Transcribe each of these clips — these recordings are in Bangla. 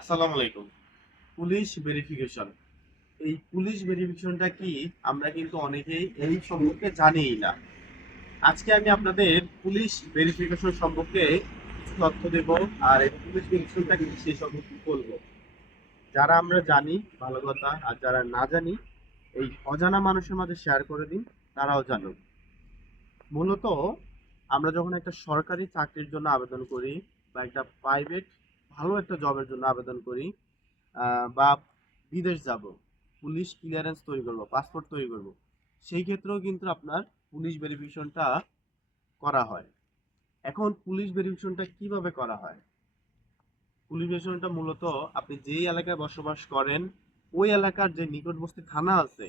আসসালামু আলাইকুম। পুলিশ ভেরিফিকেশন এই পুলিশ ভেরিফিকেশনটা কি আমরা কিন্তু অনেকেই এই সম্পর্কে জানিই না। আজকে আমি আপনাদের পুলিশ ভেরিফিকেশন সম্পর্কে তথ্য দেব আর এই পুলিশ ভেরিফিকেশনটা কি সেই সম্পর্কে বলব। যারা আমরা জানি, ভালো কথা, আর যারা না জানি, এই অজানা মানুষের মাঝে শেয়ার করে দিন, তারাও জানুক। মূলত আমরা যখন একটা সরকারি চাকরির জন্য আবেদন করি বা একটা প্রাইভেট ভালো একটা জবের জন্য আবেদন করি। বা বিদেশ যাব, পুলিশ ক্লিয়ারেন্স তৈরি করব পাসপোর্ট তৈরি করব। সেই ক্ষেত্রেও কিন্তু আপনার পুলিশ ভেরিফিকেশনটা করা হয়। এখন পুলিশ ভেরিফিকেশনটা কীভাবে করা হয়? পুলিশ ভেরিফিকেশনটা মূলত আপনি যেই এলাকায় বসবাস করেন, ওই এলাকার যে নিকটবর্তী থানা আছে,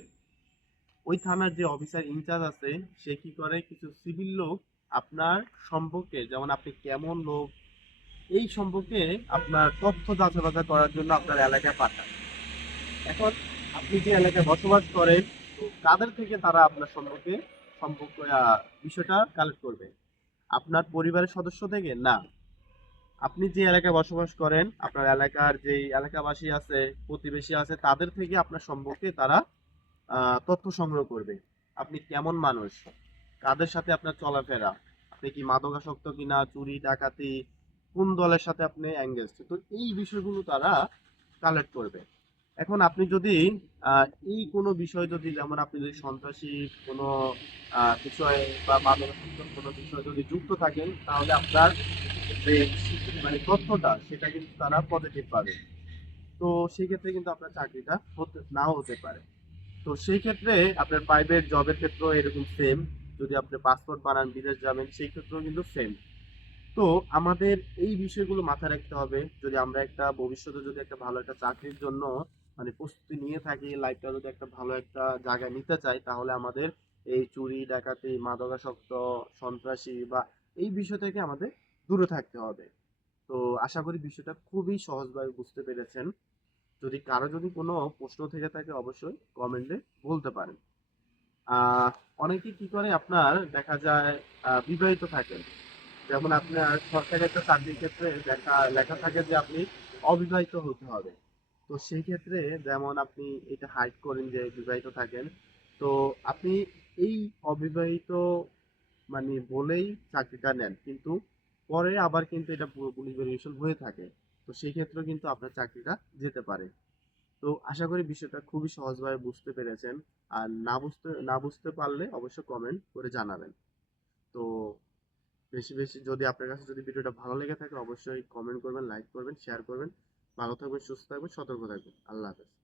ওই থানার যে অফিসার ইনচার্জ আছে, সে কি করে? কিছু সিভিল লোক আপনার সম্পর্কে, যেমন আপনি কেমন লোক এই সম্পর্কে আপনার তথ্য যাচাই করার জন্য আপনার এলাকায় পাঠান। এখন আপনি যে এলাকায় বসবাস করেন তাদের থেকে তারা আপনার সম্পর্কে সম্পর্ক বিষয়টা কালেক্ট করবে? আপনার পরিবারের সদস্য থেকে? না। আপনি যে এলাকায় বসবাস করেন, আপনার এলাকার যে এলাকাবাসী আছে, প্রতিবেশী আছে, তাদের থেকে আপনার সম্পর্কে তারা তথ্য সংগ্রহ করবে। আপনি কেমন মানুষ? কাদের সাথে আপনার চলাফেরা? আপনি কি মাদকাসক্ত কিনা, চুরি, ডাকাতি কোন দলের সাথে আপনি এঙ্গেজ তো এই বিষয়গুলো তারা কালেক্ট করবে। এখন আপনি যদি এই কোনো বিষয় যদি, যেমন আপনি যদি সন্ত্রাসী কোনো বিষয়ে বা মাদকাসক্ত কোনো বিষয়ে যদি যুক্ত থাকেন, তাহলে আপনার যে মানে তথ্যটা, সেটা কিন্তু তারা পজিটিভ পাবে। তো সেই ক্ষেত্রে কিন্তু আপনার চাকরিটা হতে, নাও হতে পারে। তো সেই ক্ষেত্রে আপনার প্রাইভেট জবের ক্ষেত্রেও এরকম সেম যদি আপনি পাসপোর্ট বানান, বিদেশ যাবেন, সেই ক্ষেত্রেও কিন্তু সেম তো আমাদের এই বিষয়গুলো মাথায় রাখতে হবে। যদি আমরা একটা, ভবিষ্যতে যদি একটা ভালো একটা চাকরির জন্য মানে প্রস্তুতি নিয়ে থাকি, লাইফটা যদি একটা ভালো একটা জায়গায় নিতে চাই, তাহলে আমাদের এই চুরি, ডাকাতি, মাদকাসক্ত, সন্ত্রাসী বা এই বিষয় থেকে আমাদের দূরে থাকতে হবে। তো আশা করি বিষয়টা খুবই সহজভাবে বুঝতে পেরেছেন। যদি কারও যদি কোনো প্রশ্ন থেকে থাকে, অবশ্যই কমেন্টে বলতে পারেন। অনেকে কি করে, আপনার দেখা যায় বিবাহিত থাকেন। যেমন আপনার সরকারি একটা চাকরির ক্ষেত্রে দেখা, লেখা থাকে যে আপনি অবিবাহিত হতে হবে। তো সেই ক্ষেত্রে যেমন আপনি এটা হাইড করেন যে বিবাহিত থাকেন, তো আপনি এই অবিবাহিত মানে বলেই চাকরিটা নেন, কিন্তু পরে আবার কিন্তু এটা পুরো পুলিশ ভেরিফিকেশন হয়ে থাকে। তো সেই ক্ষেত্রেও কিন্তু আপনার চাকরিটা যেতে পারে। তো আশা করি বিষয়টা খুবই সহজভাবে বুঝতে পেরেছেন। আর না বুঝতে না বুঝতে পারলে অবশ্যই কমেন্ট করে জানাবেন। তো বেশি বেশি যদি আপনার কাছে যদি ভিডিওটা ভালো লেগে থাকে, অবশ্যই কমেন্ট করবেন লাইক করবেন শেয়ার করবেন। ভালো থাকবেন, সুস্থ থাকবেন, সতর্ক থাকবেন। আল্লাহ হাফেজ।